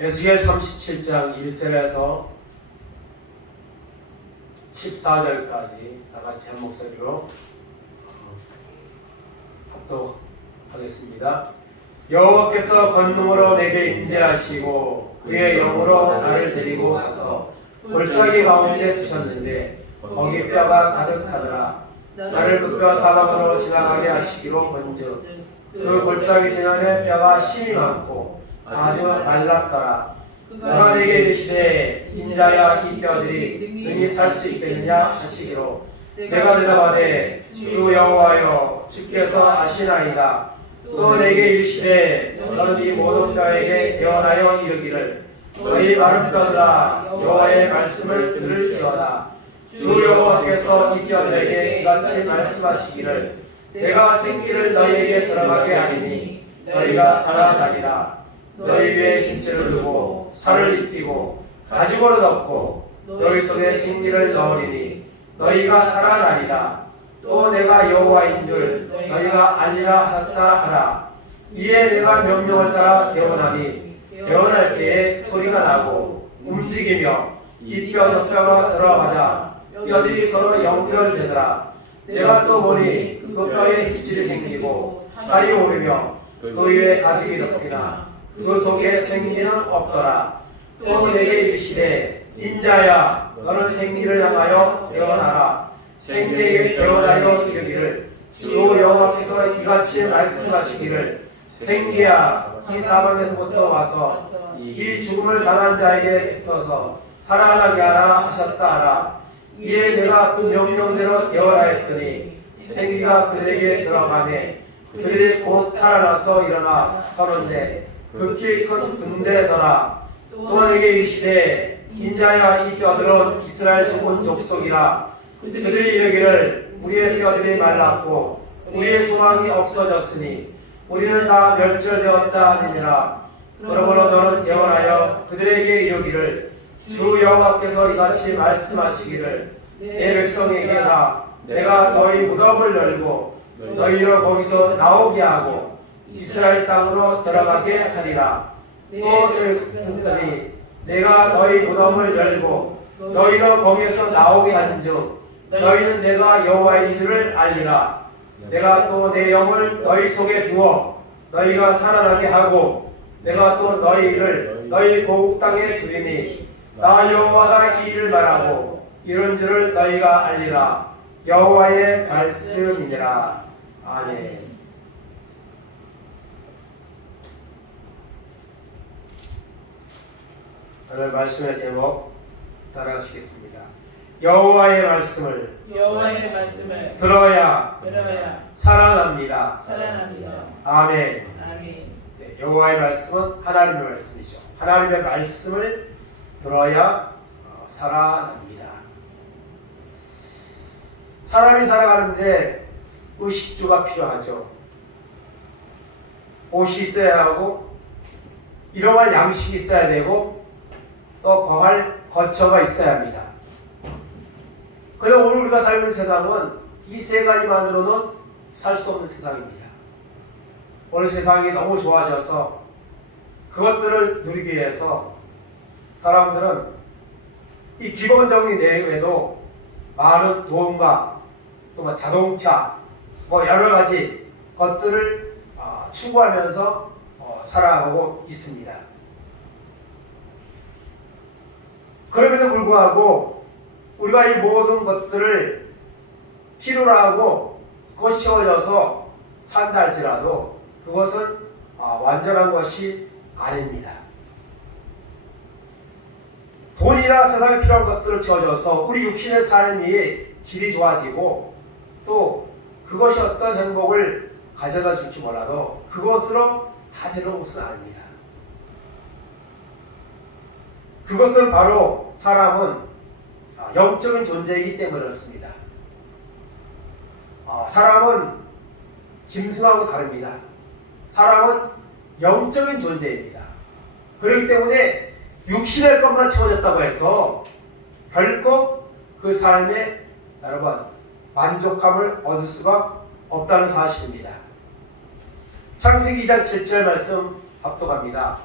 에스겔 37장 1절에서 14절까지 다같이 한 목소리로 합독하겠습니다. 여호와께서 권능으로 내게 임재하시고 그의 영으로 나를 데리고 가서 골짜기 가운데 두셨는데 거기 뼈가 가득하더라. 나를 그 뼈 사방으로 지나가게 하시기로 본즉 그 골짜기 지나에 뼈가 심이 많고 아주 말랐더라. 그가 내게 이르시되 인자야 이 뼈들이 능히 살 수 있겠느냐 하시기로 내가 대답하되 주 여호와여 주께서 아시나이다. 또 내게 이르시되 너는 이 모든 뼈에게 예언하여 이르기를 너희 마른 뼈들아 여호와의 말씀을 들을지어다. 주 여호와께서 이 뼈들에게 이같이 말씀하시기를 내가 생기를 너희에게 들어가게 하리니 너희가 살아나리라. 너희 위에 신체를 두고 살을 입히고 가죽으로 덮고 너희 속에 생기를 넣으리니 너희가 살아나리라. 또 내가 여호와인 줄 너희가 알리라 하였다 하라. 이에 내가 명령을 따라 개원하니 개원할 때에 소리가 나고 움직이며 이 뼈 저 뼈가 들어가자 뼈들이 서로 연결되더라. 내가 또 보니 그 뼈에 기질이 생기고 살이 오르며 그 위에 가죽이 덮이나 그 속에 생기는 없더라. 또 내게 이르시되 인자야 너는 생기를 향하여 예언하라. 생기에게 예언하여 이르기를 주 여호와께서 이같이 말씀하시기를 생기야 이 사방에서부터 와서 이 죽음을 당한 자에게 붙어서 살아나게 하라 하셨다 하라. 이에 내가 그 명령대로 예언하였더니 생기가 그들에게 들어가매 그들이 곧 살아나서 일어나 서는데 극히 큰 등대더라. 또 내게 이르시되 인자야 이 뼈들은 이스라엘 온 족속이라. 그들이 이르기를 우리의 뼈들이 말랐고 우리의 소망이 없어졌으니 우리는 다 멸절되었다 하느니라. 그러므로 너는 예언하여 그들에게 이르기를 주 여호와께서 이같이 말씀하시기를 내 백성에게 하라. 내가 너희 무덤을 열고 너희로 거기서 나오게 하고 이스라엘 땅으로 들어가게 하리라. 또 내 백성들이 내가 너희 무덤을 열고 너희로 거기에서 나오게 한즉 너희는 내가 여호와인 줄을 알리라. 내가 또 내 영을 너희 속에 두어 너희가 살아나게 하고 내가 또 너희를 너희 고국 땅에 두리니 나 여호와가 이 일을 말하고 이런 줄을 너희가 알리라. 여호와의 말씀이니라. 아멘. 오늘 말씀의 제목 따라하시겠습니다. 여호와의 말씀을 들어야 살아납니다. 아멘. 네, 여호와의 말씀은 하나님의 말씀이죠. 하나님의 말씀을 들어야 살아납니다. 사람이 살아가는데 의식주가 필요하죠. 옷이 있어야 하고 일용할 양식이 있어야 되고 또 거할 거처가 있어야 합니다. 그런데 오늘 우리가 살고 있는 세상은 이 세 가지만으로는 살 수 없는 세상입니다. 오늘 세상이 너무 좋아져서 그것들을 누리기 위해서 사람들은 이 기본적인 내외에도 많은 도움과 또 자동차 여러 가지 것들을 추구하면서 살아가고 있습니다. 그럼에도 불구하고 우리가 이 모든 것들을 필요로 하고 그것이 채워져서 산다 할지라도 그것은 완전한 것이 아닙니다. 돈이나 세상에 필요한 것들을 채워줘서 우리 육신의 삶이 질이 좋아지고 또 그것이 어떤 행복을 가져다 줄지 몰라도 그것으로 다 되는 것은 아닙니다. 그것은 바로 사람은 영적인 존재이기 때문에 그렇습니다. 사람은 짐승하고 다릅니다. 사람은 영적인 존재입니다. 그렇기 때문에 육신의 것만 채워졌다고 해서 결코 그 삶에 여러분 만족감을 얻을 수가 없다는 사실입니다. 창세기 2장 7절 말씀 합독합니다.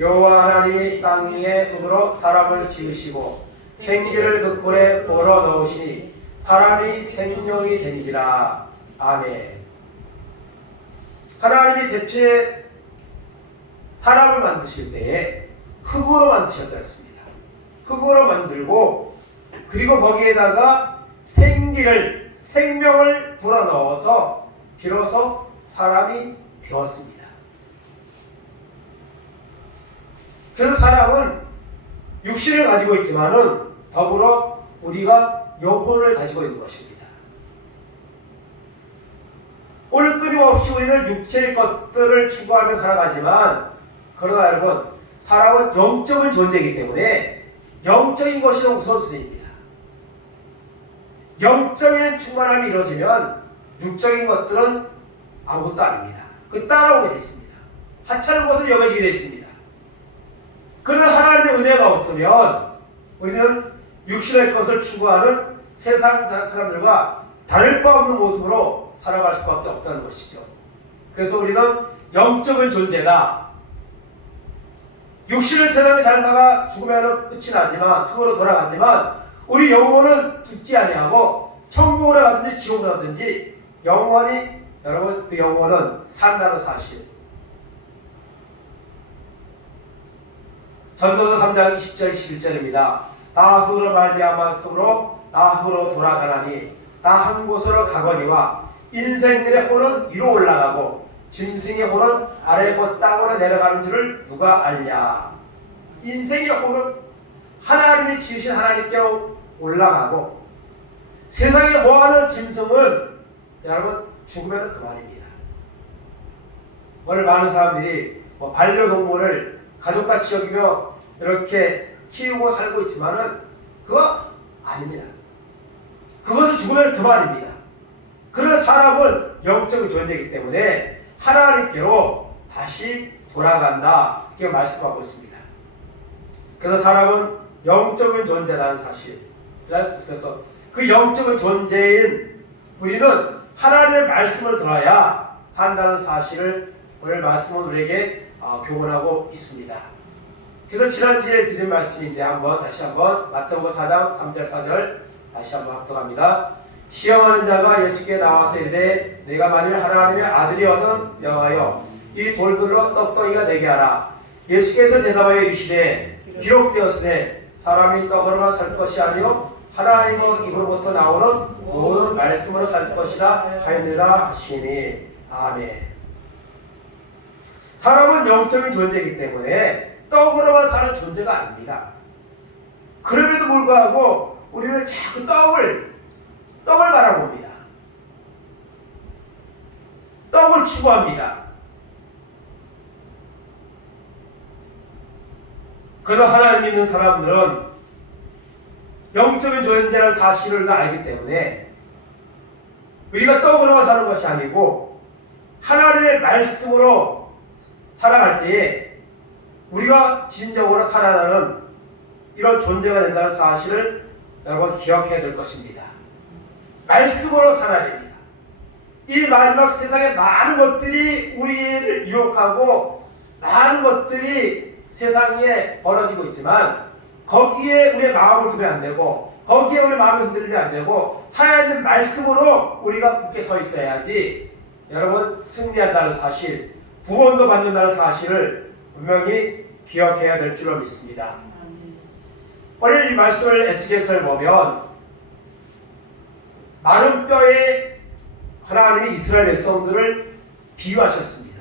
여호와 하나님이 땅 위에 흙으로 사람을 지으시고 생기를 그 꼴에 불어 넣으시니 사람이 생명이 된지라. 아멘. 하나님이 대체 사람을 만드실 때에 흙으로 만드셨다 했습니다. 흙으로 만들고 그리고 거기에다가 생명을 불어넣어서 비로소 사람이 되었습니다. 그래서 사람은 육신을 가지고 있지만은 더불어 우리가 영혼을 가지고 있는 것입니다. 오늘 끊임없이 우리는 육체의 것들을 추구하며 살아가지만 그러나 여러분, 사람은 영적인 존재이기 때문에 영적인 것이 더 우선순위입니다. 영적인 충만함이 이루어지면 육적인 것들은 아무것도 아닙니다. 그 따라오게 되어 있습니다. 하찮은 것을 여겨지게 되어 있습니다. 그러나 하나님의 은혜가 없으면 우리는 육신의 것을 추구하는 세상 사람들과 다를 바 없는 모습으로 살아갈 수밖에 없다는 것이죠. 그래서 우리는 영적인 존재다. 육신을 세상에 살다가 죽으면 끝이 나지만 흙으로 돌아가지만 우리 영혼은 죽지 아니하고 천국으로 가든지 지옥으로 가든지 영원히 여러분 그 영혼은 산다는 사실. 전도서 3장 20절 21절입니다. 나 흙으로 말미암았으므로 나 흙으로 돌아가나니 나 한 곳으로 가거니와 인생들의 혼은 위로 올라가고 짐승의 혼은 아래 곧 땅으로 내려가는 줄을 누가 알냐. 인생의 혼은 하나님이 지으신 하나님께 올라가고 세상에 뭐하는 짐승은 여러분 죽으면 그만입니다. 오늘 많은 사람들이 반려동물을 가족같이 여기며 이렇게 키우고 살고 있지만은 그거 아닙니다. 그것은 죽으면 그만입니다. 그런 사람은 영적인 존재이기 때문에 하나님께로 다시 돌아간다 이렇게 말씀하고 있습니다. 그래서 사람은 영적인 존재라는 사실. 그래서 그 영적인 존재인 우리는 하나님의 말씀을 들어야 산다는 사실을 오늘 말씀은 우리에게 교훈하고 있습니다. 그래서 지난주에 드린 말씀인데 다시 한번 마태복음 4장 3절 4절 다시 한번 합독합니다. 시험하는 자가 예수께 나와서 이르되 내가 만일 하나님의 아들이거든 명하여 이 돌들로 떡덩이가 되게 하라. 예수께서 대답하여 이르시되 기록되었으되 사람이 떡으로만 살 것이 아니요 하나님의 입으로부터 나오는 모든 말씀으로 살 것이다 하였느라 하시니. 아멘. 사람은 영적인 존재이기 때문에 떡으로만 사는 존재가 아닙니다. 그럼에도 불구하고 우리는 자꾸 떡을 바라봅니다. 떡을 추구합니다. 그러나 하나님 믿는 사람들은 영적인 존재라는 사실을 알기 때문에 우리가 떡으로만 사는 것이 아니고 하나님의 말씀으로 살아갈 때에 우리가 진정으로 살아가는 이런 존재가 된다는 사실을 여러분 기억해야 될 것입니다. 말씀으로 살아야 됩니다. 이 마지막 세상에 많은 것들이 우리를 유혹하고 많은 것들이 세상에 벌어지고 있지만 거기에 우리의 마음을 두면 안 되고 거기에 우리 마음을 흔들리면 안 되고 살아있는 말씀으로 우리가 굳게 서 있어야지 여러분 승리한다는 사실, 구원도 받는다는 사실을 분명히 기억해야 될 줄로 믿습니다. 오늘 이 말씀을 에스겔서를 보면 마른 뼈에 하나님이 이스라엘 백성들을 비유하셨습니다.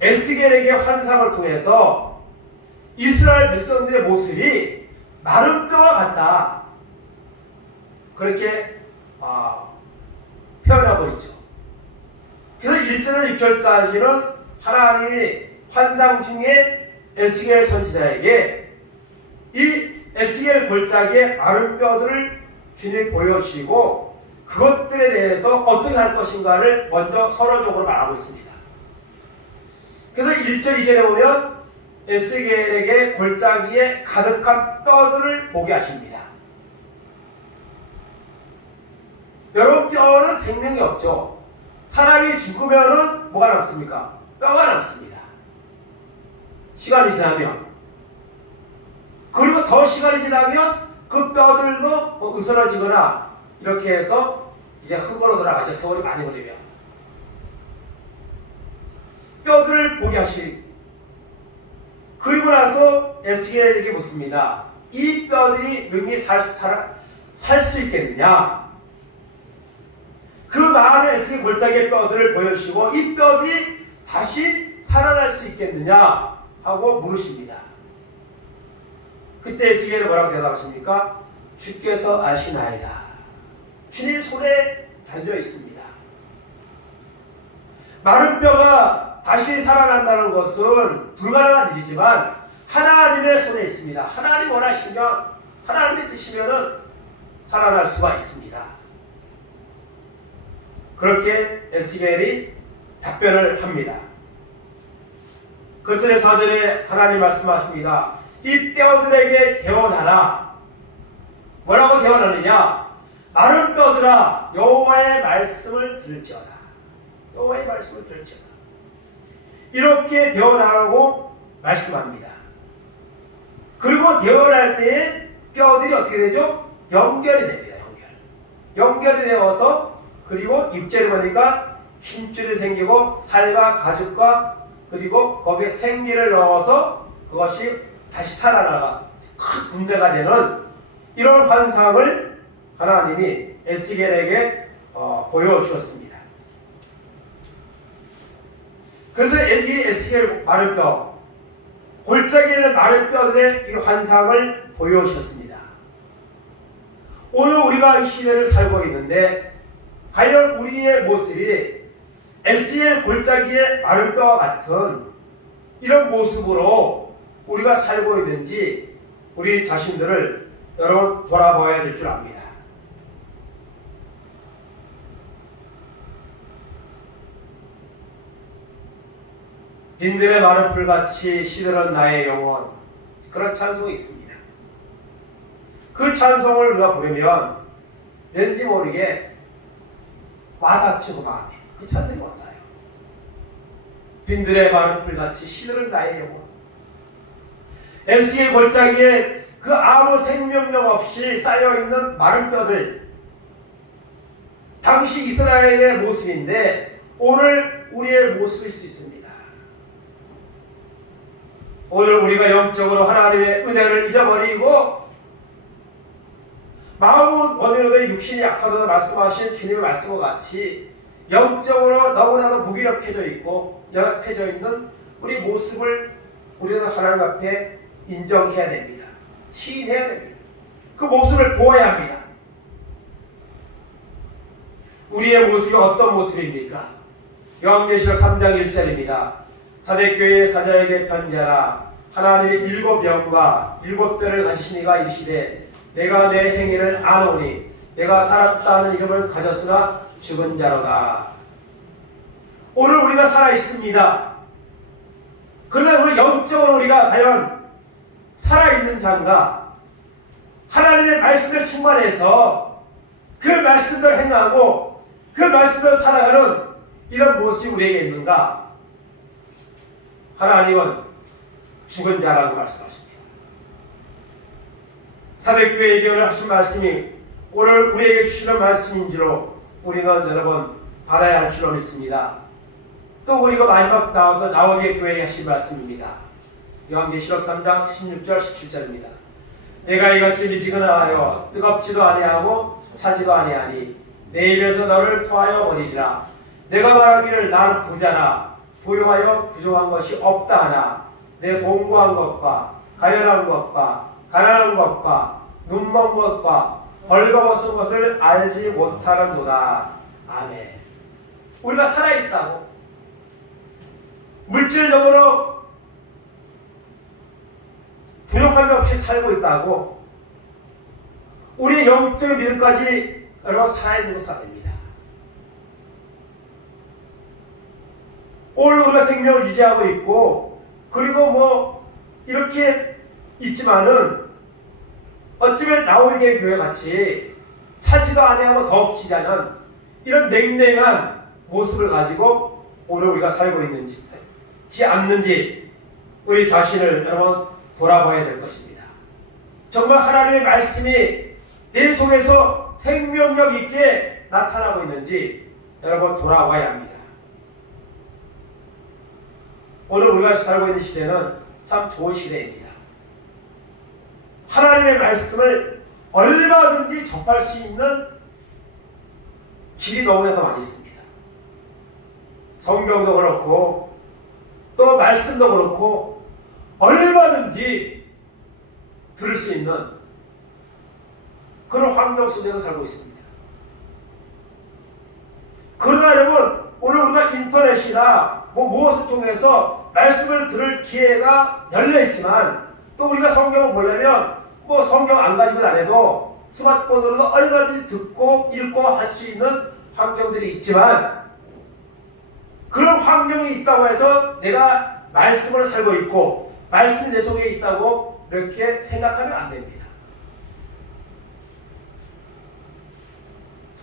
에스겔에게 환상을 통해서 이스라엘 백성들의 모습이 마른 뼈와 같다. 그렇게 표현하고 있죠. 그래서 1절에서 6절까지는 하나님이 환상 중에 에스겔 선지자에게 이 에스겔 골짜기에 마른 뼈들을 주님이 보여주시고 그것들에 대해서 어떻게 할 것인가를 먼저 서론적으로 말하고 있습니다. 그래서 1절 2절에 보면 에스겔에게 골짜기에 가득한 뼈들을 보게 하십니다. 여러분 뼈는 생명이 없죠. 사람이 죽으면은 뭐가 남습니까? 뼈가 남습니다. 시간이 지나면, 그리고 더 시간이 지나면 그 뼈들도 뭐 으스러지거나 이렇게 해서 이제 흙으로 돌아가죠. 세월이 많이 걸리면. 뼈들을 보게 하시. 그리고 나서 에스겔에게 묻습니다. 이 뼈들이 능히 살 수 있겠느냐? 그 많은 에스겔 골짜기의 뼈들을 보여주시고 이 뼈들이 다시 살아날 수 있겠느냐? 하고 물으십니다. 그때 에스겔은 뭐라고 대답하십니까? 주께서 아시나이다. 주님 손에 달려 있습니다. 마른 뼈가 다시 살아난다는 것은 불가능한 일이지만 하나님의 손에 있습니다. 하나님 원하시면, 하나님의 뜻이면은 살아날 수가 있습니다. 그렇게 에스겔이 답변을 합니다. 그때 4절에 하나님 말씀하십니다. 이 뼈들에게 대언하라. 뭐라고 대언하느냐? 마른 뼈들아 여호와의 말씀을 들을지어다. 여호와의 말씀을 들을지어다. 이렇게 대언하라고 말씀합니다. 그리고 대언할 때에 뼈들이 어떻게 되죠? 연결이 됩니다. 연결이 되어서 그리고 6절에 보니까 힘줄이 생기고 살과 가죽과 그리고 거기에 생기를 넣어서 그것이 다시 살아나가 큰 군대가 되는 이런 환상을 하나님이 에스겔에게 보여주었습니다. 그래서 에스겔 마른 뼈, 골짜기에 있는 마른 뼈들의 이 환상을 보여주셨습니다. 오늘 우리가 이 시대를 살고 있는데 과연 우리의 모습이 에스겔 골짜기의 마른 뼈와 같은 이런 모습으로 우리가 살고 있는지 우리 자신들을 여러분 돌아봐야 될 줄 압니다. 빈들의 마른 풀같이 시들은 나의 영혼, 그런 찬송이 있습니다. 그 찬송을 우리가 부르면 왠지 모르게 와닿죠. 마음에 그 찬송이 와닿아요. 빈들의 마른 풀같이 시들은 나의 영혼. 에스겔 골짜기에 그 아무 생명력 없이 쌓여있는 마른 뼈들, 당시 이스라엘의 모습인데 오늘 우리의 모습일 수 있습니다. 오늘 우리가 영적으로 하나님의 은혜를 잊어버리고 마음은 어느덧 육신이 약하다고 말씀하신 주님의 말씀과 같이 영적으로 너무나도 무기력해져 있고 연약해져 있는 우리 모습을 우리는 하나님 앞에 인정해야 됩니다. 시인해야 됩니다. 그 모습을 보아야 합니다. 우리의 모습이 어떤 모습입니까? 요한계시록 3장 1절입니다. 사대교회의 사자에게 편지하라. 하나님의 7영과 7뼈를 가지신 이가 이르시되 내가 내 행위를 아노니 내가 살았다는 이름을 가졌으나 죽은 자로다. 오늘 우리가 살아있습니다. 그러나 우리 영적으로 우리가 과연 살아있는 자인가? 하나님의 말씀에 충만해서 그 말씀을 행하고 그 말씀을 살아가는 이런 모습이 우리에게 있는가? 하나님은 죽은 자라고 말씀하십니다. 사백교회에게 오늘 하신 말씀이 오늘 우리에게 주시는 말씀인지로 우리는 여러분 받아야 할 줄로 믿습니다. 또 우리가 마지막 나왔던 나오게 교회에 하신 말씀입니다. 요한계시록 3장 16절 17절입니다. 내가 이같이 미지근하여 뜨겁지도 아니하고 차지도 아니하니 내 입에서 너를 토하여 버리리라. 내가 말하기를 나는 부자라 부유하여 부족한 것이 없다 하나 내 공고한 것과 가련한 것과 가난한 것과 눈먼 것과 벌거벗은 것을 알지 못하는도다. 아멘. 우리가 살아있다고 물질적으로 부족함이 없이 살고 있다고 우리의 영적인 믿음까지 여러분 살아있는 것은 아닙니다. 오늘 우리가 생명을 유지하고 있고 그리고 뭐 이렇게 있지만은 어쩌면 라오디게 교회 같이 차지도 아니하고 덥지 않은 이런 냉랭한 모습을 가지고 오늘 우리가 살고 있는지 않는지 우리 자신을 여러분 돌아봐야 될 것입니다. 정말 하나님의 말씀이 내 속에서 생명력 있게 나타나고 있는지 여러분 돌아와야 합니다. 오늘 우리가 살고 있는 시대는 참 좋은 시대입니다. 하나님의 말씀을 얼마든지 접할 수 있는 길이 너무나도 많이 있습니다. 성경도 그렇고 또 말씀도 그렇고 얼마든지 들을 수 있는 그런 환경 속에서 살고 있습니다. 그러나 여러분 오늘 우리가 인터넷이나 무엇을 통해서 말씀을 들을 기회가 열려있지만 또 우리가 성경을 보려면 성경 안 가지고 다녀도 스마트폰으로도 얼마든지 듣고 읽고 할 수 있는 환경들이 있지만 그런 환경이 있다고 해서 내가 말씀을 살고 있고 말씀이 내 속에 있다고 이렇게 생각하면 안 됩니다.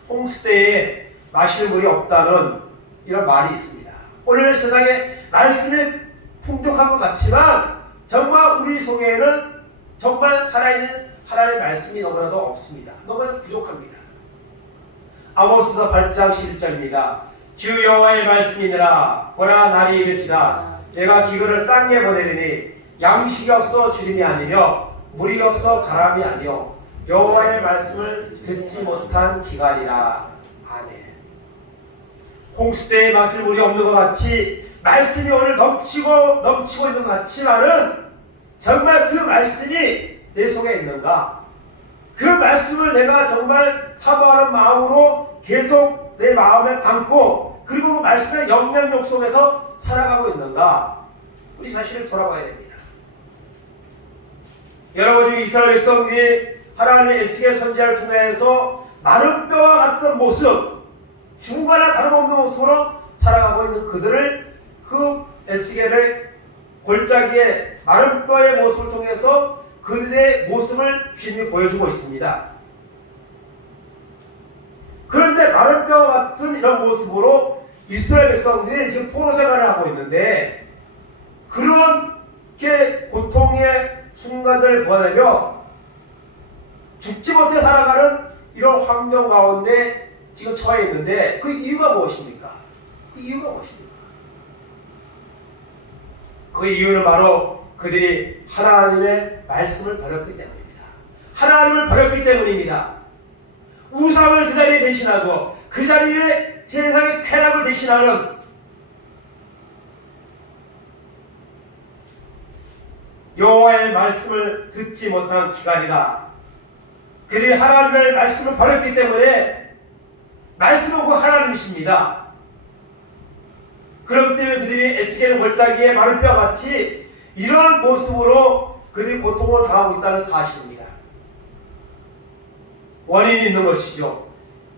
홍수대에 마실 물이 없다는 이런 말이 있습니다. 오늘 세상에 말씀이 풍족한 것 같지만 정말 우리 속에는 정말 살아있는 하나님의 말씀이 너무나도 없습니다. 너무나도 부족합니다. 아모스서 8장 11절입니다. 주 여호와의 말씀이니라 보라 날이 이르지라 내가 기근을 땅에 보내리니 양식이 없어 주림이 아니며 물이 없어 가람이 아니요 여호와의 말씀을 듣지 못한 기갈이라. 아멘. 홍수대에 마실 물이 없는 것 같이 말씀이 오늘 넘치고 있는 것 같지만은 정말 그 말씀이 내 속에 있는가? 그 말씀을 내가 정말 사모하는 마음으로 계속 내 마음에 담고 그리고 그 말씀의 영향력 속에서 살아가고 있는가? 우리 자신을 돌아봐야 됩니다. 여러분 지금 이스라엘 백성들이 하나님의 에스겔 선지자를 통해서 마른 뼈와 같은 모습, 죽은 거나 다름없는 모습으로 살아가고 있는 그들을 그 에스겔의 골짜기에 마른 뼈의 모습을 통해서 그들의 모습을 주님이 보여주고 있습니다. 그런데 마른 뼈와 같은 이런 모습으로 이스라엘 백성들이 지금 포로 생활을 하고 있는데 그렇게 고통의 순간들을 보내며 죽지 못해 살아가는 이런 환경 가운데 지금 처해 있는데 그 이유가 무엇입니까? 그 이유가 무엇입니까? 그 이유는 바로 그들이 하나님의 말씀을 버렸기 때문입니다. 하나님을 버렸기 때문입니다. 우상을 그 자리에 대신하고 그 자리에 세상의 쾌락을 대신하는 여호와의 말씀을 듣지 못한 기갈이라. 그들이 하나님의 말씀을 버렸기 때문에 말씀은 그 하나님이십니다. 그렇기 때문에 그들이 에스겔 골짜기에 마른 뼈같이 이런 모습으로 그들이 고통을 당하고 있다는 사실입니다. 원인이 있는 것이죠.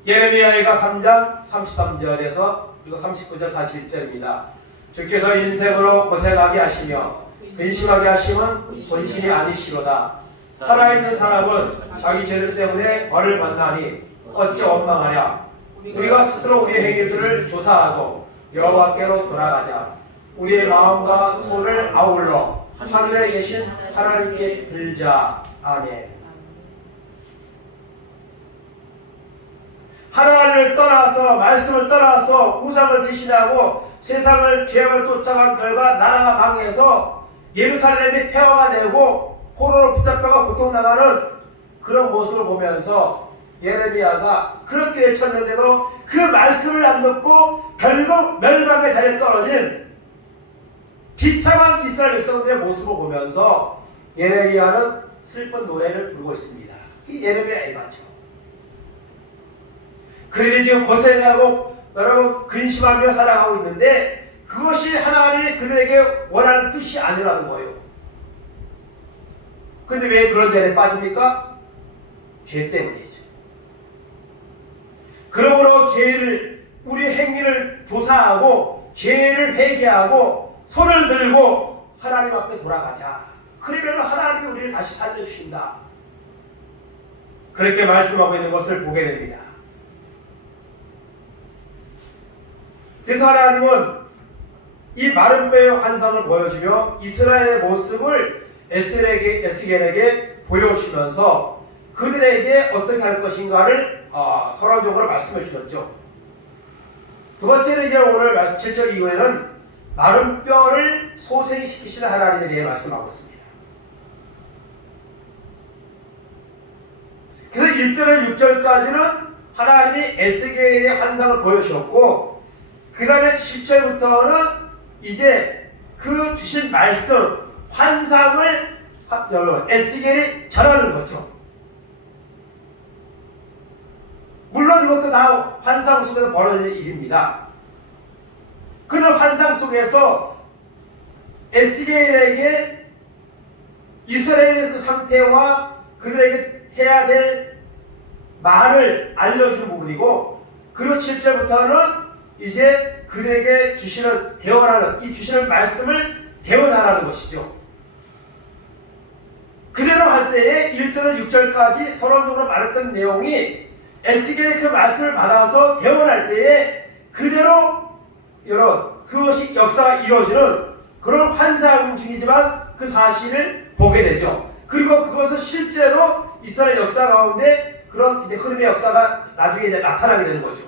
예레미야가 3장 33절에서 그리고 39절 41절입니다. 주께서 인생으로 고생하게 하시며 근심하게 하심은 본심이 아니시로다. 살아있는 사람은 자기 죄들 때문에 벌을 만나니 어찌 원망하랴. 우리가 스스로 우리의 행위들을 조사하고 여호와께로 돌아가자. 우리의 마음과 손을 아울러 하늘에 계신 하나님께 들자. 아멘. 하나님을 떠나서 말씀을 떠나서 우상을 대신하고 세상을 죄악을 쫓아간 결과 나라가 망해서 예루살렘이 폐허가 되고 포로로 붙잡혀가 고통당하는 그런 모습을 보면서 예레미야가 그렇게 외쳤는데도 그 말씀을 안 듣고 결국 멸망의 자리에 떨어진 비참한 이스라엘 백성들의 모습을 보면서 예레미야는 슬픈 노래를 부르고 있습니다. 이 예레미야 애가죠. 그들이 지금 고생하고 여러분 근심하며 살아가고 있는데 그것이 하나님이 그들에게 원하는 뜻이 아니라는 거예요. 근데 왜 그런 죄에 빠집니까? 죄 때문이죠. 그러므로 죄를 우리 행위를 조사하고 죄를 회개하고 손을 들고 하나님 앞에 돌아가자. 그러면 하나님이 우리를 다시 살려주신다. 그렇게 말씀하고 있는 것을 보게 됩니다. 그래서 하나님은 이 마른 뼈의 환상을 보여주며 이스라엘의 모습을 에스겔에게 보여주시면서 그들에게 어떻게 할 것인가를 서론적으로 말씀해 주셨죠. 두 번째는 이제 오늘 7절 이후에는 마른 뼈를 소생시키시는 하나님에 대해 말씀하고 있습니다. 그래서 1절에서 6절까지는 하나님이 에스겔의 환상을 보여주셨고, 그 다음에 7절부터는 이제 그 주신 말씀, 환상을 여러분 에스겔이 전하는 거죠. 물론 이것도 다 환상 속에서 벌어진 일입니다. 그런 환상 속에서 에스겔에게 이스라엘의 그 상태와 그들에게 해야 될 말을 알려주는 부분이고, 그리고 7절부터는 이제 그들에게 주시는 대언하는, 이 주시는 말씀을 대언하라는 것이죠. 그대로 할 때에 1절에서 6절까지 서론적으로 말했던 내용이 에스겔의 그 말씀을 받아서 대언할 때에 그대로 그것이 역사가 이루어지는 그런 환상 중이지만 그 사실을 보게 되죠. 그리고 그것은 실제로 이스라엘 역사 가운데 그런 이제 흐름의 역사가 나중에 이제 나타나게 되는 거죠.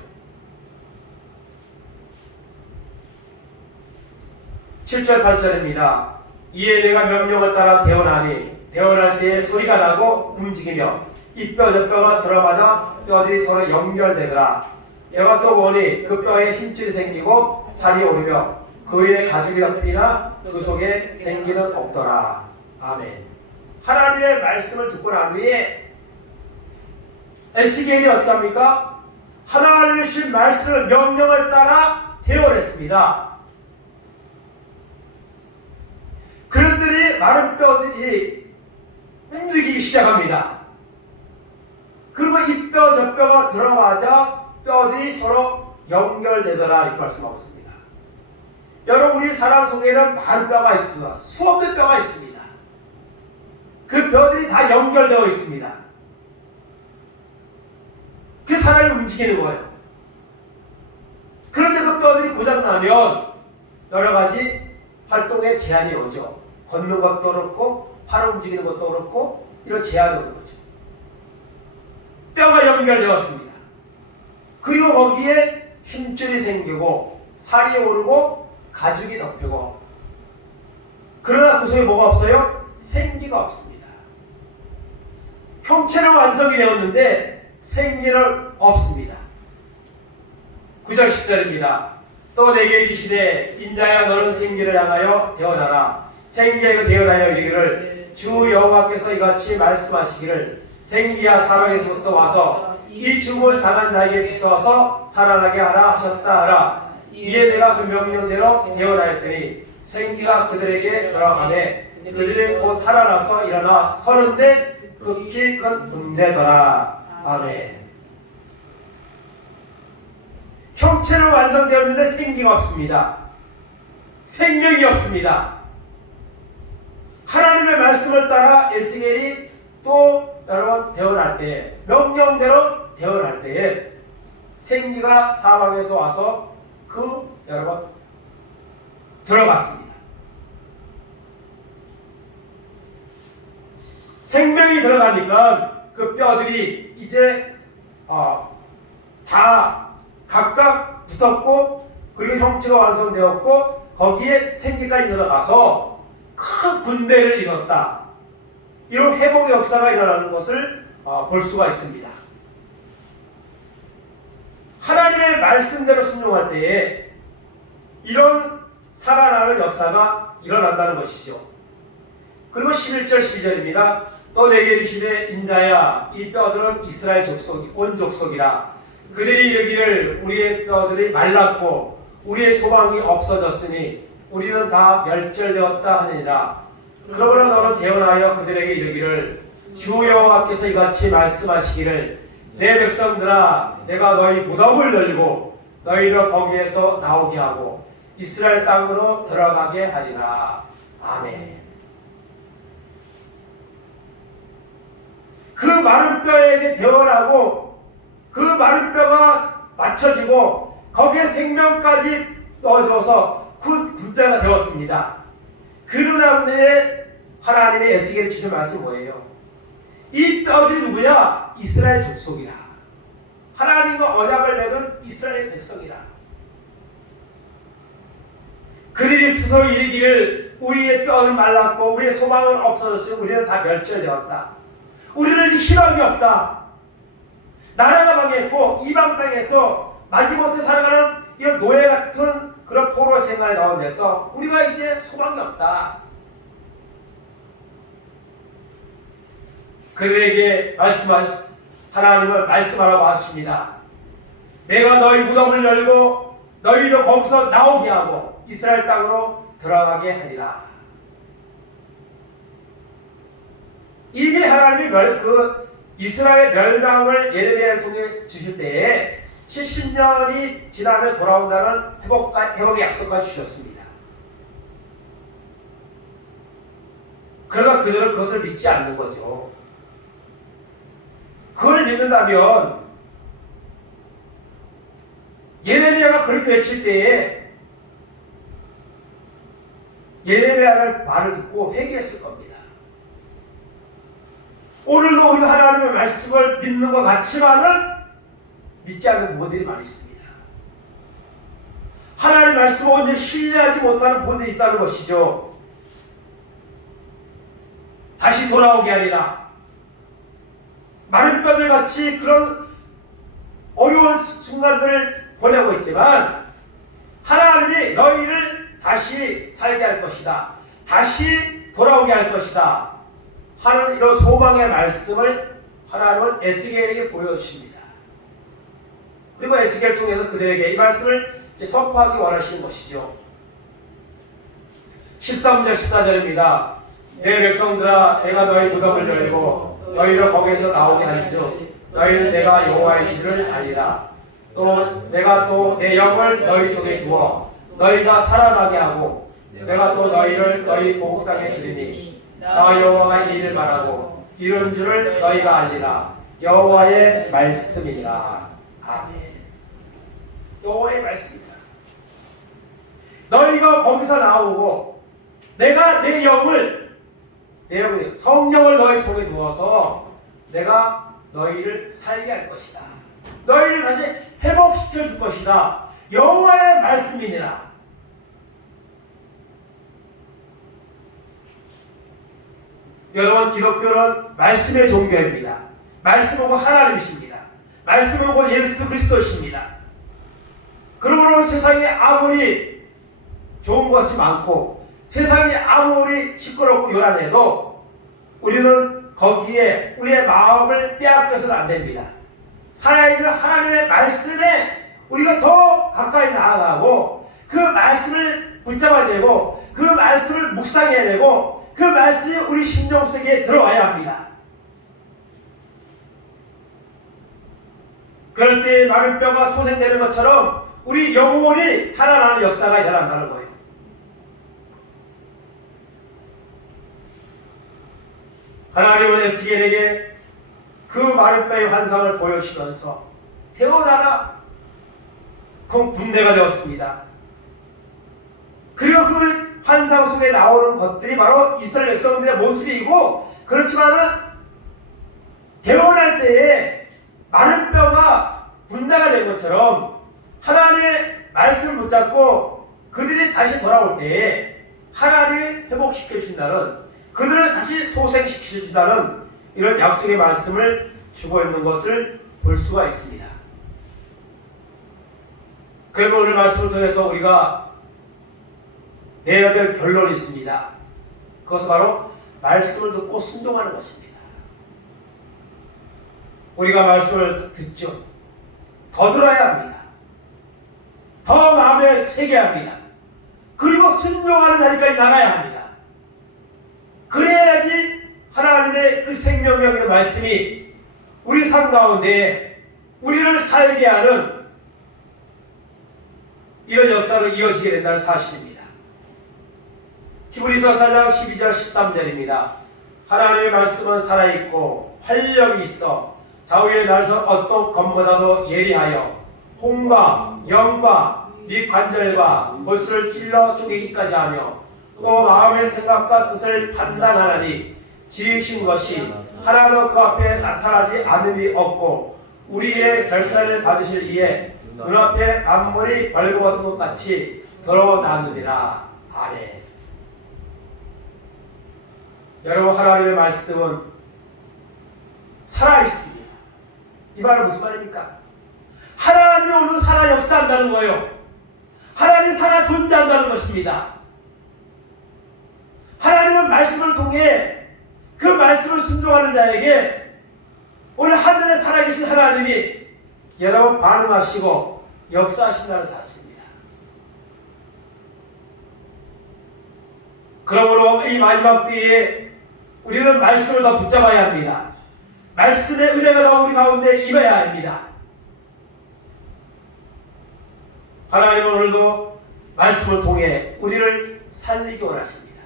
7절 8절입니다. 이에 내가 명령을 따라 대언하니 대언할 때에 소리가 나고 움직이며 이 뼈 저 뼈가 들어맞아 뼈들이 서로 연결되더라. 내가 또 보니 그 뼈에 힘줄이 생기고 살이 오르며 그 위에 가죽이 덮이나 그 속에 생기는 없더라. 아멘. 하나님의 말씀을 듣고 난 후에 에스겔이 어떻게 합니까? 하나님의 주신 말씀을 명령을 따라 대언했습니다. 그들이 마른 뼈들이 움직이기 시작합니다. 그리고 이 뼈 저 뼈가 들어맞아 뼈들이 서로 연결되더라 이렇게 말씀하고 있습니다. 여러분, 우리 사람 속에는 많은 뼈가 있습니다. 수없는 뼈가 있습니다. 그 뼈들이 다 연결되어 있습니다. 그 사람이 움직이는 거예요. 그런데 그 뼈들이 고장나면 여러 가지 활동에 제한이 오죠. 걷는 것도 그렇고 팔을 움직이는 것도 그렇고 이런 제한이 오는 거죠. 뼈가 연결되었습니다. 그리고 거기에 힘줄이 생기고 살이 오르고 가죽이 덮이고, 그러나 그 속에 뭐가 없어요? 생기가 없습니다. 형체는 완성이 되었는데 생기는 없습니다. 9절 10절입니다. 또 내게 이르시되 인자야 너는 생기를 향하여 대언하라. 생기에 대언하여 이르기를 주 여호와께서 이같이 말씀하시기를 생기야 사망에서부터 와서 이 죽음을 당한 자에게 붙어서 살아나게 하라 하셨다 하라. 이에 내가 그 명령대로 대언하였더니 생기가 그들에게 돌아가매 그들이 곧 살아나서 일어나 서는데 극히 큰 군대더라. 아멘. 형체는 완성되었는데 생기가 없습니다. 생명이 없습니다. 하나님의 말씀을 따라 에스겔이 또 여러분 대언할 때에, 명령대로 대언할 때에 생기가 사방에서 와서 여러분 들어갔습니다. 생명이 들어가니까 그 뼈들이 이제 다 각각 붙었고, 그리고 형체가 완성되었고 거기에 생기까지 들어가서 큰 군대를 이뤘다. 이런 회복의 역사가 일어나는 것을 볼 수가 있습니다. 하나님의 말씀대로 순종할 때에 이런 살아나는 역사가 일어난다는 것이죠. 그리고 11절 12절입니다. 또 내게 이르시되 인자야 이 뼈들은 이스라엘 족속 온 족속이라. 그들이 이르기를 우리의 뼈들이 말랐고 우리의 소망이 없어졌으니 우리는 다 멸절되었다 하느니라. 그러므로 너는 대언하여 그들에게 이르기를 주 여호와께서 이같이 말씀하시기를 내 백성들아 내가 너희 무덤을 열고 너희를 거기에서 나오게 하고 이스라엘 땅으로 들어가게 하리라. 아멘. 그 마른 뼈에게 대언하고 그 마른 뼈가 맞춰지고 거기에 생명까지 넣어줘서 그 문제가 되었습니다. 그러나 하나님의 에스겔에 주신 말씀이 뭐예요? 이 뼈들이 누구냐? 이스라엘 족속이라. 하나님과 언약을 맺은 이스라엘 백성이라. 그리스도서 이르기를 우리의 뼈는 말랐고 우리의 소망은 없어졌으니 우리는 다 멸절되었다. 우리는 이제 희망이 없다. 나라가 망했고 이방 땅에서 마지못해 살아가는 이런 노예 같은 그런 포로 생활에 나온 데서 우리가 이제 소망이 없다. 그들에게 하나님을 말씀하라고 하십니다. 내가 너희 무덤을 열고 너희를 거기서 나오게 하고 이스라엘 땅으로 들어가게 하리라. 이미 하나님이 이스라엘 멸망을 예레미야를 통해 주실 때에 70년이 지나면 돌아온다는 회복의 약속까지 주셨습니다. 그러나 그들은 그것을 믿지 않는 거죠. 그걸 믿는다면 예레미야가 그렇게 외칠 때에 예레미야를 말을 듣고 회개했을 겁니다. 오늘도 우리가 하나님의 말씀을 믿는 것 같지만은 믿지 않는 부분들이 많이 있습니다. 하나님의 말씀을 온전히 신뢰하지 못하는 부분들이 있다는 것이죠. 다시 돌아오게 하리라. 마른 뼈들같이 그런 어려운 순간들을 보내고 있지만 하나님이 너희를 다시 살게 할 것이다. 다시 돌아오게 할 것이다. 하는 이런 소망의 말씀을 하나님은 에스겔에게 보여주십니다. 그리고 에스겔을 통해서 그들에게 이 말씀을 선포하기 원하시는 것이죠. 13절 14절입니다. 내 백성들아 내가 너희 무덤을 열고 너희를 거기에서 나오게 하리죠. 너희는 내가 여호와인 줄을 알리라. 또 내가 또 내 영을 너희 속에 두어 너희가 살아나게 하고 내가 또 너희를 너희 고국 땅에 주리니 나 여호와가 이 일을 말하고 이런 줄을 너희가 알리라. 여호와의 말씀이니라. 아멘. 여호와의 말씀이다. 너희가 거기서 나오고 내가 내 영을 성령을 너희 속에 두어서 내가 너희를 살게 할 것이다. 너희를 다시 회복시켜 줄 것이다. 여호와의 말씀이니라. 여러분, 기독교는 말씀의 종교입니다. 말씀은 하나님이십니다. 말씀은 예수 그리스도이십니다. 그러므로 세상에 아무리 좋은 것이 많고 세상이 아무리 시끄럽고 요란해도 우리는 거기에 우리의 마음을 빼앗겨서는 안 됩니다. 살아있는 하나님의 말씀에 우리가 더 가까이 나아가고 그 말씀을 붙잡아야 되고 그 말씀을 묵상해야 되고 그 말씀이 우리 심령 속에 들어와야 합니다. 그럴 때 마른 뼈가 소생되는 것처럼 우리 영혼이 살아나는 역사가 일어난다는 거예요. 하나님은 에스겔에게 그 마른 뼈의 환상을 보여주시면서 태어나라 그 군대가 되었습니다. 그리고 그 환상 속에 나오는 것들이 바로 이스라엘 백성들의 모습이고, 그렇지만은 태어날 때에 마른 뼈가 군대가 된 것처럼 하나님의 말씀을 붙잡고 그들이 다시 돌아올 때에 하나님이 회복시켜 주신다는, 그들을 다시 소생시켜 주신다는 이런 약속의 말씀을 주고 있는 것을 볼 수가 있습니다. 그러면 오늘 말씀을 통해서 우리가 내야 될 결론이 있습니다. 그것은 바로 말씀을 듣고 순종하는 것입니다. 우리가 말씀을 듣죠. 더 들어야 합니다. 더 마음에 새겨야 합니다. 그리고 순종하는 자리까지 나가야 합니다. 그래야지 하나님의 그 생명력의 말씀이 우리 삶 가운데 우리를 살게 하는 이런 역사로 이어지게 된다는 사실입니다. 히브리서 4장 12절 13절입니다. 하나님의 말씀은 살아있고 활력이 있어 좌우에 날서 어떤 검보다도 예리하여 혼과 영과 및 관절과 골수를 찔러 쪼개기까지 하며 또 마음의 생각과 뜻을 판단하나니 지으신 것이 하나도 그 앞에 나타나지 않음이 없고 우리의 결산을 받으실 이에 눈앞에 만물이 벌거벗은 것 같이 드러나느니라. 아멘. 여러분, 하나님의 말씀은 살아있습니다. 이 말은 무슨 말입니까? 하나님이 오늘 살아 역사한다는 거예요. 하나님이 살아 존재한다는 것입니다. 하나님은 말씀을 통해 그 말씀을 순종하는 자에게 오늘 하늘에 살아계신 하나님이 여러분 반응하시고 역사하신다는 사실입니다. 그러므로 이 마지막 때에 우리는 말씀을 더 붙잡아야 합니다. 말씀의 은혜가 더 우리 가운데 임해야 합니다. 하나님은 오늘도 말씀을 통해 우리를 살리기 원하십니다.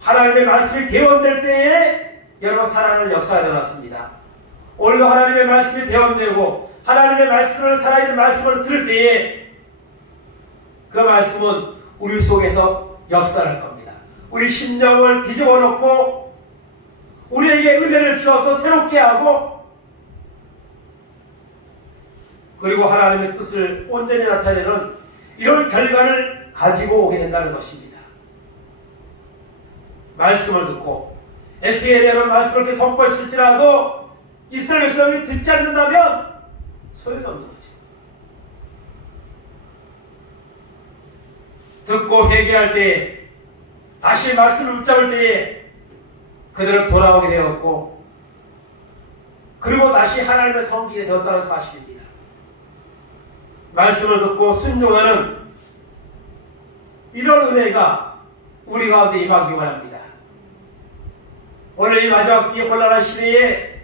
하나님의 말씀이 대원될 때에 여러분 살아나는 역사가 일어났습니다. 오늘도 하나님의 말씀이 대원되고 하나님의 말씀을 살아있는 말씀을 들을 때에 그 말씀은 우리 속에서 역사를 할 겁니다. 우리 심령을 뒤집어 놓고 우리에게 은혜를 주어서 새롭게 하고 그리고 하나님의 뜻을 온전히 나타내는 이런 결과를 가지고 오게 된다는 것입니다. 말씀을 듣고 에스겔의 말씀을 이렇게 선포했을지라도 이스라엘 백성이 듣지 않는다면 소용이 없는 거죠. 듣고 회개할 때 다시 말씀을 붙잡을 때에 그들은 돌아오게 되었고 그리고 다시 하나님의 섬기게 되었다는 사실입니다. 말씀을 듣고 순종하는 이런 은혜가 우리 가운데 임하기 원합니다. 오늘 이 마지막 이 혼란한 시대에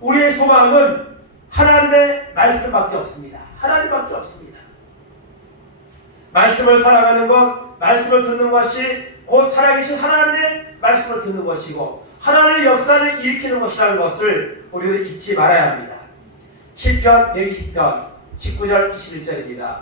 우리의 소망은 하나님의 말씀밖에 없습니다. 하나님밖에 없습니다. 말씀을 살아가는 것, 말씀을 듣는 것이 곧 살아계신 하나님의 말씀을 듣는 것이고 하나님의 역사를 일으키는 것이라는 것을 우리는 잊지 말아야 합니다. 시편 120편 19절 21절입니다.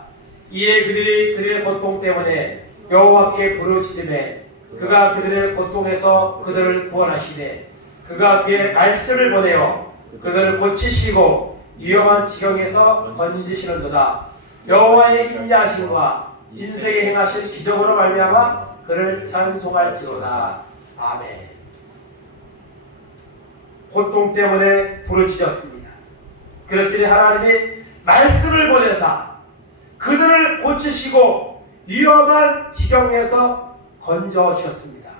이에 그들이 그들의 고통 때문에 여호와께 부르짖음에 그가 그들의 고통에서 그들을 구원하시되 그가 그의 말씀을 보내어 그들을 고치시고 위험한 지경에서 건지시는도다. 여호와의 인자하심과 인생에 행하신 기적으로 말미암아 그를 찬송할지로다. 아멘. 고통 때문에 부르짖었습니다. 그랬더니 하나님이 말씀을 보내사 그들을 고치시고 위험한 지경에서 건져 주셨습니다.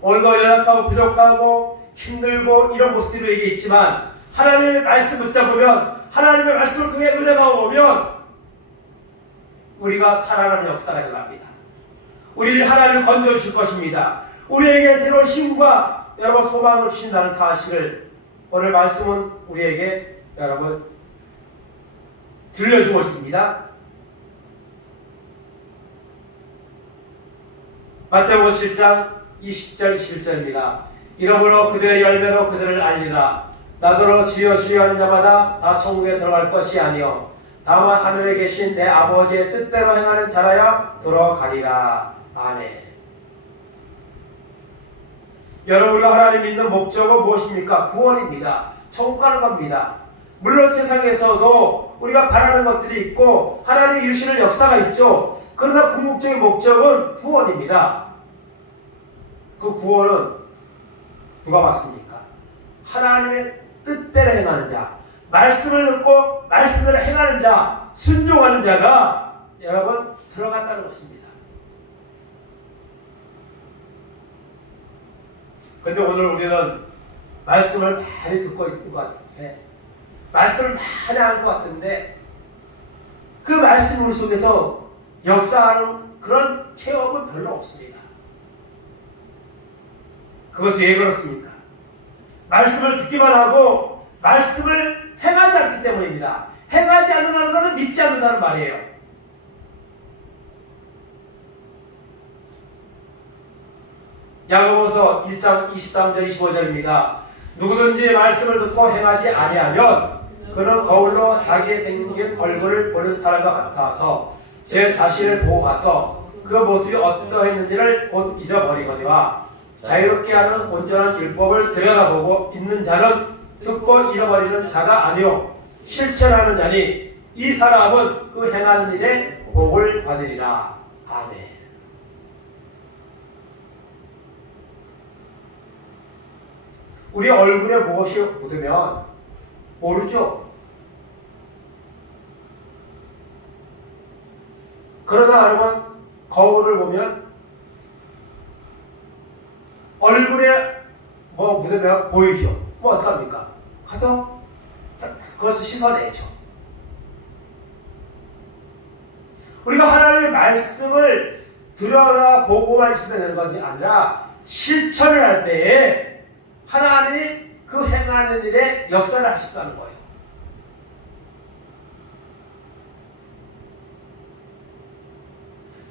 오늘도 연약하고 부족하고 힘들고 이런 모습들이 우리에게 있지만 하나님의 말씀 붙잡으면 하나님의 말씀을 통해 은혜가 오면 우리가 살아나는 역사가 일어납니다. 우리를 하나님 건져 주실 것입니다. 우리에게 새로운 힘과 여러분 소망을 주신다는 사실을 오늘 말씀은 우리에게 여러분 들려주고 있습니다. 마태복음 7장 20절 21절입니다. 이러므로 그들의 열매로 그들을 알리라. 나더러 주여 주여 하는 자마다 다 천국에 들어갈 것이 아니요 다만 하늘에 계신 내 아버지의 뜻대로 행하는 자라야 들어가리라. 아멘. 여러분, 우리가 하나님 믿는 목적은 무엇입니까? 구원입니다. 천국 가는 겁니다. 물론 세상에서도 우리가 바라는 것들이 있고 하나님이 이루시는 역사가 있죠. 그러나 궁극적인 목적은 구원입니다. 그 구원은 누가 받습니까? 하나님의 뜻대로 행하는 자, 말씀을 듣고 말씀대로 행하는 자, 순종하는 자가 여러분 들어간다는 것입니다. 그런데 오늘 우리는 말씀을 많이 듣고 있는 것 같은데 말씀을 많이 한 것 같은데 그 말씀 우리 속에서 역사하는 그런 체험은 별로 없습니다. 그것이 왜 그렇습니까? 말씀을 듣기만 하고 말씀을 행하지 않기 때문입니다. 행하지 않는다는 것은 믿지 않는다는 말이에요. 야고보서 1장 23절 25절입니다. 누구든지 말씀을 듣고 행하지 아니하면 그는 거울로 자기의 생긴 얼굴을 보는 사람과 같아서 제 자신을 보호하서 그 모습이 어떠했는지를 곧 잊어버리거니와 자유롭게 하는 온전한 율법을 들여다보고 있는 자는 듣고 잃어버리는 자가 아니요 실천하는 자니 이 사람은 그 행하는 일에 복을 받으리라. 아멘. 우리 얼굴에 무엇이 묻으면 모르죠. 그러나 여러분 거울을 보면 얼굴에 뭐 묻으면 보이죠. 뭐 어떡합니까? 가서 그것을 씻어내죠. 우리가 하나님의 말씀을 들여다보고만 있으면 되는 것이 아니라 실천을 할 때에 하나님이 그 행하는 일에 역사를 하시다는 거예요.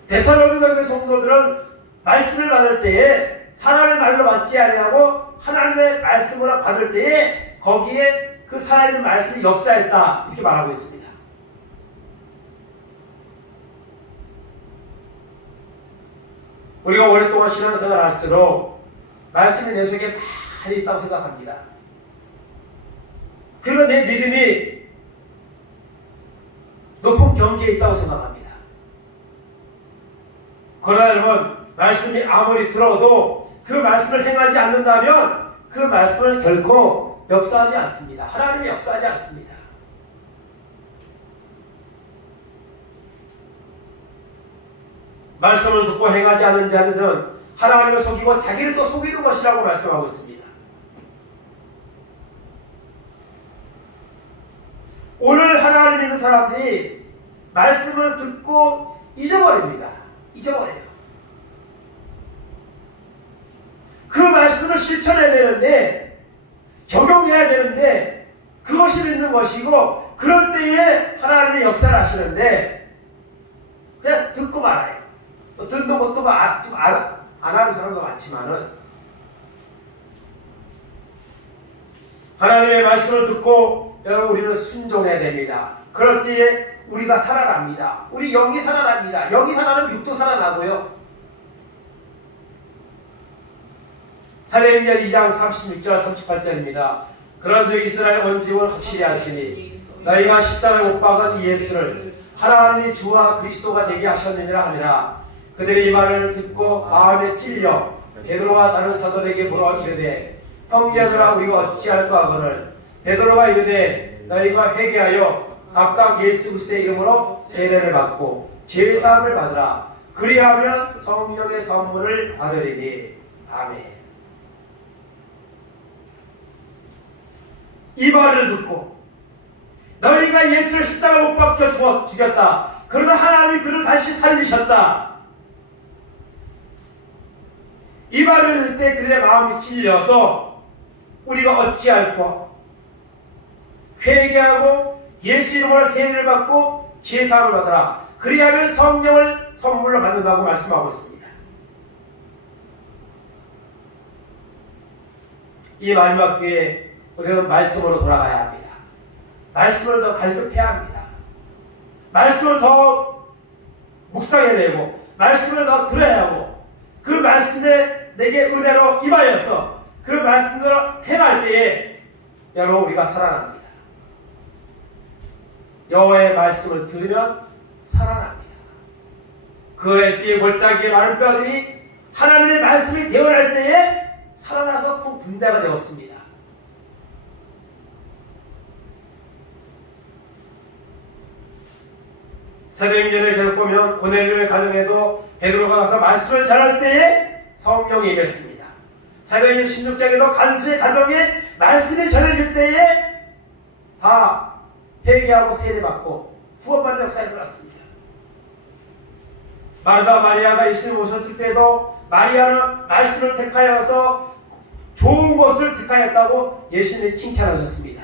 데살로니가 성도들은 말씀을 받을 때에 사람의 말로 받지 아니하고 하나님의 말씀으로 받을 때에 거기에 그 살아있는 말씀이 역사했다 이렇게 말하고 있습니다. 우리가 오랫동안 신앙생활을 할수록 말씀이 내 속에 많이 있다고 생각합니다. 그리고 내 믿음이 높은 경지에 있다고 생각합니다. 그러나 여러분 말씀이 아무리 들어도 그 말씀을 행하지 않는다면 그 말씀은 결코 역사하지 않습니다. 하나님이 역사하지 않습니다. 말씀을 듣고 행하지 않는 자는 하나님을 속이고 자기를 또 속이는 것이라고 말씀하고 있습니다. 오늘 하나님 믿는 사람들이 말씀을 듣고 잊어버립니다. 잊어버려요. 그 말씀을 실천해야 되는데 적용해야 되는데 그것이 믿는 것이고 그럴 때에 하나님의 역사를 하시는데 그냥 듣고 말아요. 또 듣는 것도 안 하는 사람도 많지만은 하나님의 말씀을 듣고 여러분 우리는 순종해야 됩니다. 그럴 때에 우리가 살아납니다. 우리 영이 살아납니다. 영이 살아나면 육도 살아나고요. 사도행전 2장 36절 38절입니다. 그런즉 이스라엘 온 집은 확실히 알지니 너희가 십자가에 못 박은 이 예수를 하나님이 주와 그리스도가 되게 하셨느니라 하니라. 그들이 이 말을 듣고 마음에 찔려 베드로와 다른 사도들에게 물어 이르되 형제들아 우리가 어찌할까 하거늘 베드로가 이르되 너희가 회개하여 각각 예수 그리스도의 이름으로 세례를 받고 죄사함을 받으라. 그리하면 성령의 선물을 받으리니. 아멘. 이 말을 듣고 너희가 예수를 십자가에 못 박혀 죽였다. 그러나 하나님이 그를 다시 살리셨다. 이 말을 들을 때 그들의 마음이 찔려서 우리가 어찌할꼬 회개하고 예수 이름으로 세례를 받고 제사함을 받으라. 그리하면 성령을 선물로 받는다고 말씀하고 있습니다. 이 마지막 기회에 우리는 말씀으로 돌아가야 합니다. 말씀을 더 갈급해야 합니다. 말씀을 더 묵상해야 되고 말씀을 더 들어야 하고 그 말씀에 내게 은혜로 임하여서 그 말씀대로 행할 때에 여러분 우리가 살아납니다. 여호와의 말씀을 들으면 살아납니다. 그 예수의 골짜기에 많은 뼈들이 하나님의 말씀이 되어날 때에 살아나서 그 군대가 되었습니다. 사도행전에 계속 보면 고넬료의 가정에도 베드로가 가서 말씀을 전할 때에 성령이 임했습니다. 사도행전 16장에도 간수의 가정에 말씀이 전해질 때에 다 회개하고 세례받고 구원받는 역사가 일어났습니다. 마르다 마리아가 예수님 오셨을 때도 마리아는 말씀을 택하여서 좋은 것을 택하였다고 예수님이 칭찬하셨습니다.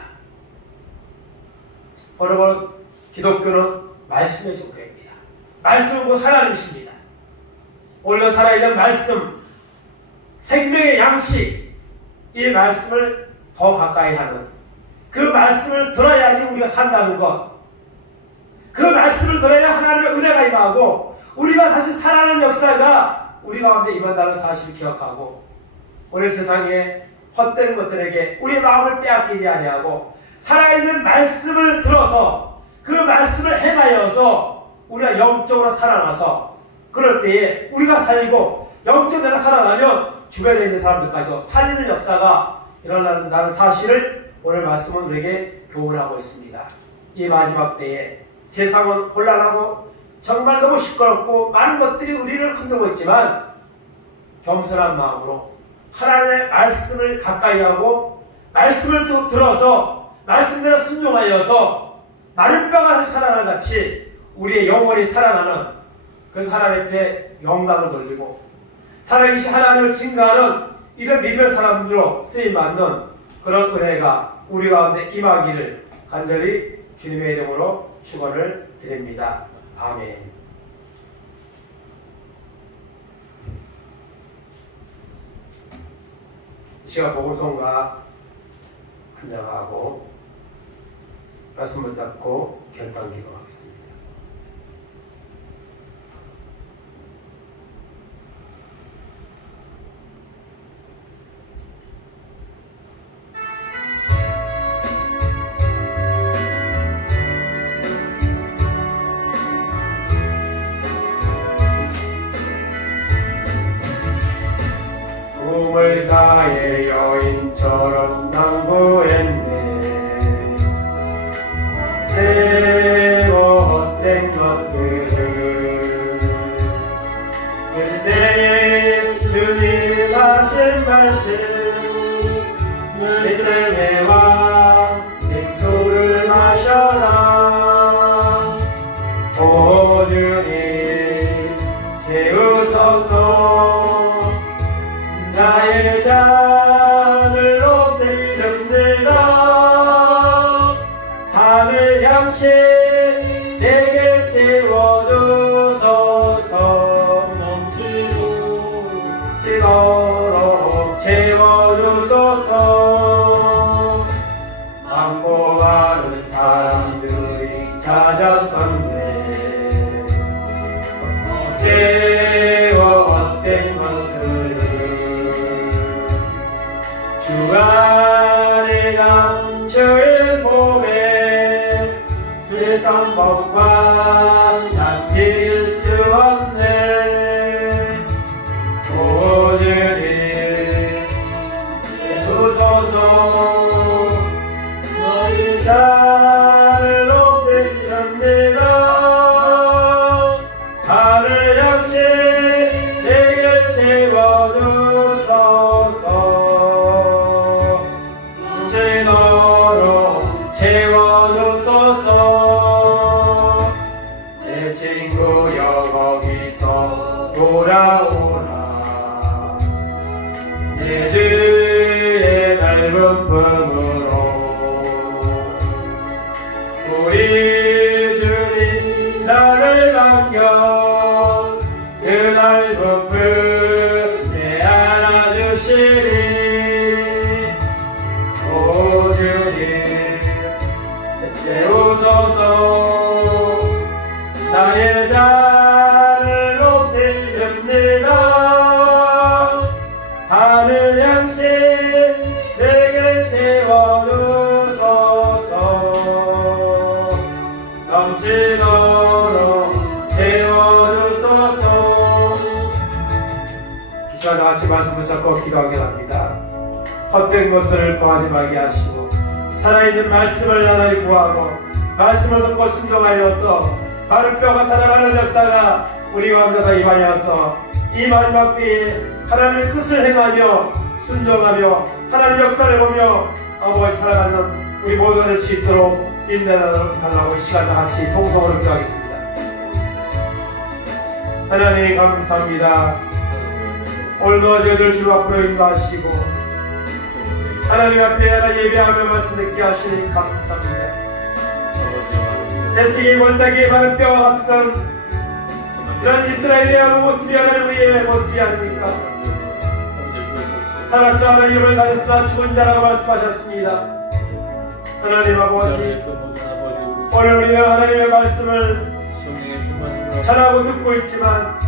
여러분 기독교는 말씀의 종교입니다. 말씀은 곧 하나님이십니다. 오늘 살아있는 말씀, 생명의 양식, 이 말씀을 더 가까이 하는 그 말씀을 들어야지 우리가 산다는 것, 그 말씀을 들어야 하나님의 은혜가 임하고 우리가 다시 살아나는 역사가 우리 가운데 임한다는 사실을 기억하고 오늘 세상에 헛된 것들에게 우리의 마음을 빼앗기지 아니하고 살아있는 말씀을 들어서 그 말씀을 행하여서 우리가 영적으로 살아나서 그럴 때에 우리가 살고 영적으로 내가 살아나면 주변에 있는 사람들까지도 살리는 역사가 일어난다는 사실을 오늘 말씀은 우리에게 교훈하고 있습니다. 이 마지막 때에 세상은 혼란하고 정말 너무 시끄럽고 많은 것들이 우리를 흔들고 있지만 겸손한 마음으로 하나님의 말씀을 가까이 하고 말씀을 들어서 말씀대로 순종하여서 마른 뼈가 다시 살아나는 같이 우리의 영혼이 살아나는 그래서 하나님 앞에 영광을 돌리고 살아계신 하나님을 증거하는 이런 믿는 사람들로 쓰임받는 그런 은혜가 우리 가운데 임하기를 간절히 주님의 이름으로 축원을 드립니다. 아멘. 이 시간 복음성가 한장하고 말씀 붙잡고 결단 기도하겠습니다. 꿈을가의 여인처럼 낭보했네. 내워 헛된 것들을 그때에 주님 하신 말씀에 와 생수를 마셔라. 오 주님 채우소서. 나의 잔을 높이렵니다. 하늘 향치 내게 채워주소서. 넘치도록 채워주소서. 많고 많은 사람들이 찾았었네. 헛된 것들을 주 안에 감추인 몸에 세상 법과 남길 수 없네. 오늘이 주소서. 너희 잘 높이렵니다. 하늘 양치 내게 채워주소서. 채너로 채워주소서. 내 친구여 거기서 돌아오라. 내 주의 넓은 품으로 우리 주님 나를 반겨 그 넓은 품에 안아주시리. 오 주님 채우소서. 나의 잔을 높이렵니다. 하늘 양식 내게 채워주소서. 넘치도록 채워주소서. 이 시간 같이 말씀 붙잡고 기도하게 합니다. 헛된 것들을 구하지 말게 하시고 살아있는 말씀을 하나님 구하고 말씀을 듣고 순종하여서 마른 뼈가 살아나는 역사가 우리 가운데 다 임하여서 이 마지막 때에 하나님의 뜻을 행하며 순종하며 하나님의 역사를 보며 아버지 살아가는 우리 모두가 될 수 있도록 인내달라고 이 시간 다 같이 통성으로 기도하겠습니다. 하나님 감사합니다. 오늘도 저희들 주 앞으로 인도하시고 하나님 앞에 하나 예배하며 말씀 듣게 하시니 감사합니다. 애쓰기 원짝이 마른 뼈와 같은 이런 이스라엘의 모습이 하나님 우리의 모습이 아닙니까? 사랑도 하나님을 가졌으나 죽은 자라고 말씀하셨습니다. 하나님 아버지 오늘 우리는 하나님의 말씀을 성령의 충만함으로 전하고 듣고 있지만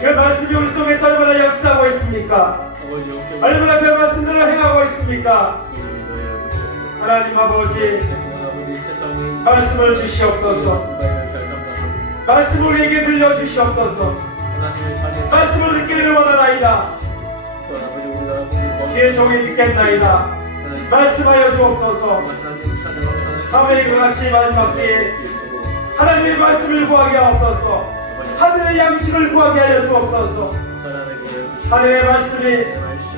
그 말씀이 우리 속에서 얼마나 역사하고 있습니까? 아버지 영적 얼마나 그 말씀대로 행하고 있습니까? 하나님 아버지 세상이 말씀을 주시옵소서. 말씀을 우리에게 들려주시옵소서. 하나님의 자녀 말씀을 듣기를 원하나이다. 아버지 우리가 주의 종이 듣겠나이다. 말씀하여 주옵소서. 하나님 찾아가는 사회의 그 같이 마지막 때에 하나님의 말씀을 구하게 하옵소서. 하늘의 양식을 구하게 하여 주옵소서. 하늘의 말씀이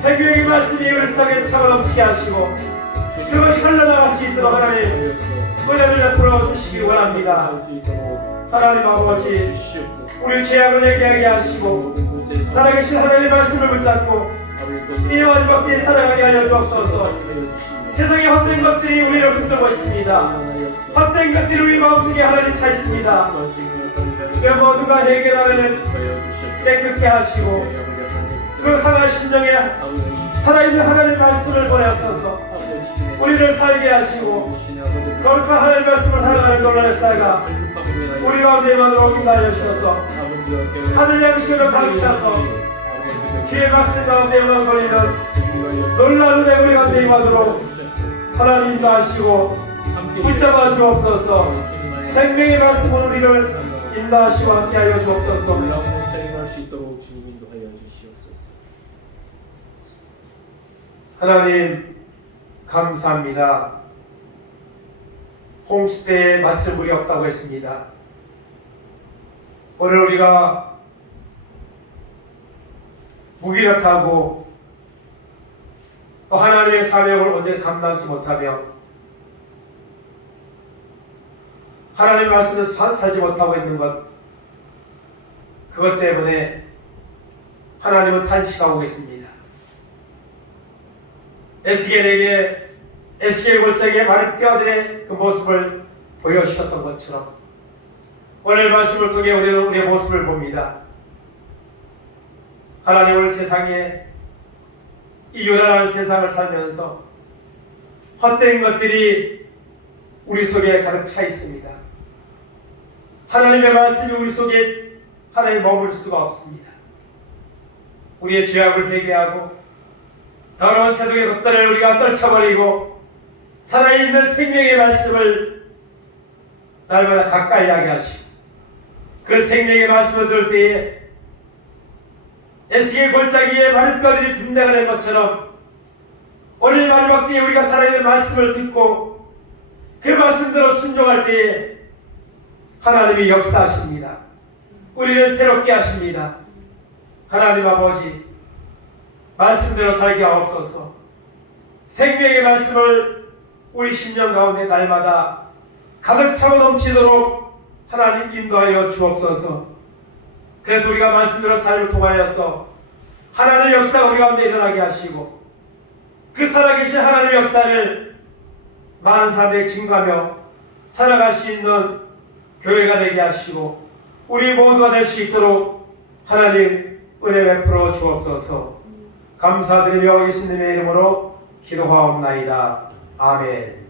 생명의 말씀이 우리 속에 차가넘치게 하시고 그것이 흘러나갈 수 있도록 하나님 은혜를 베풀어 주시기 원합니다. 하나님 아버지 우리 죄악을 회개하게 하시고 살아계신 하나님의 말씀을 붙잡고 이 마지막 때에 살아가게 하여 주옵소서. 세상의 헛된 것들이 우리를 흔들고 있습니다. 헛된 것들이 우리 마음속에 하나님 차 있습니다. 그 모두가 해결하는 깨끗게 하시고 그 상한 심령에 살아있는 하나님의 말씀을 보내소서. 우리를 살게 하시고 거룩한 하나님의 말씀을 살아가는 놀라운 역사가 우리 가운데만으로 임하여 주셔서 하늘 양식으로 가득 차서 주의 말씀 가운데 머무르는 놀라운 은혜 우리 가운데 임하도록 하나님 인도하시고 붙잡아 주옵소서. 생명의 말씀으로 우리를 인도하시고 함께하여 주옵소서. 생활할 수 있도록 주님 인도하여 주시옵소서. 하나님 감사합니다. 홍시대에 맞설 물이 없다고 했습니다. 오늘 우리가 무기력하고 또 하나님의 사명을 온전히 감당하지 못하며 하나님의 말씀을 살지 못하고 있는 것, 그것 때문에 하나님은 탄식하고 있습니다. 에스겔 골짜기의 마른 뼈들의 그 모습을 보여주셨던 것처럼 오늘 말씀을 통해 우리는 우리의 모습을 봅니다. 하나님을 세상에 이 요란한 세상을 살면서 헛된 것들이 우리 속에 가득 차 있습니다. 하나님의 말씀이 우리 속에 하나님 머물 수가 없습니다. 우리의 죄악을 회개하고 더러운 세속의 것들을 우리가 떨쳐버리고 살아있는 생명의 말씀을 날마다 가까이 하게 하시고 그 생명의 말씀을 들을 때에 에스겔 골짜기에 마른 뼈들이 분대가 된 것처럼 오늘 마지막 때에 우리가 살아있는 말씀을 듣고 그 말씀대로 순종할 때에 하나님이 역사하십니다. 우리를 새롭게 하십니다. 하나님 아버지 말씀대로 살게 하옵소서. 생명의 말씀을 우리 심령 가운데 날마다 가득 차고 넘치도록 하나님 인도하여 주옵소서. 그래서 우리가 말씀대로 삶을 통하여서 하나님의 역사가 우리 가운데 일어나게 하시고 그 살아계신 하나님의 역사를 많은 사람들에게 증거하며 살아갈 수 있는 교회가 되게 하시고 우리 모두가 될 수 있도록 하나님 은혜 베풀어 주옵소서. 감사드리며 예수님의 이름으로 기도하옵나이다. 아멘.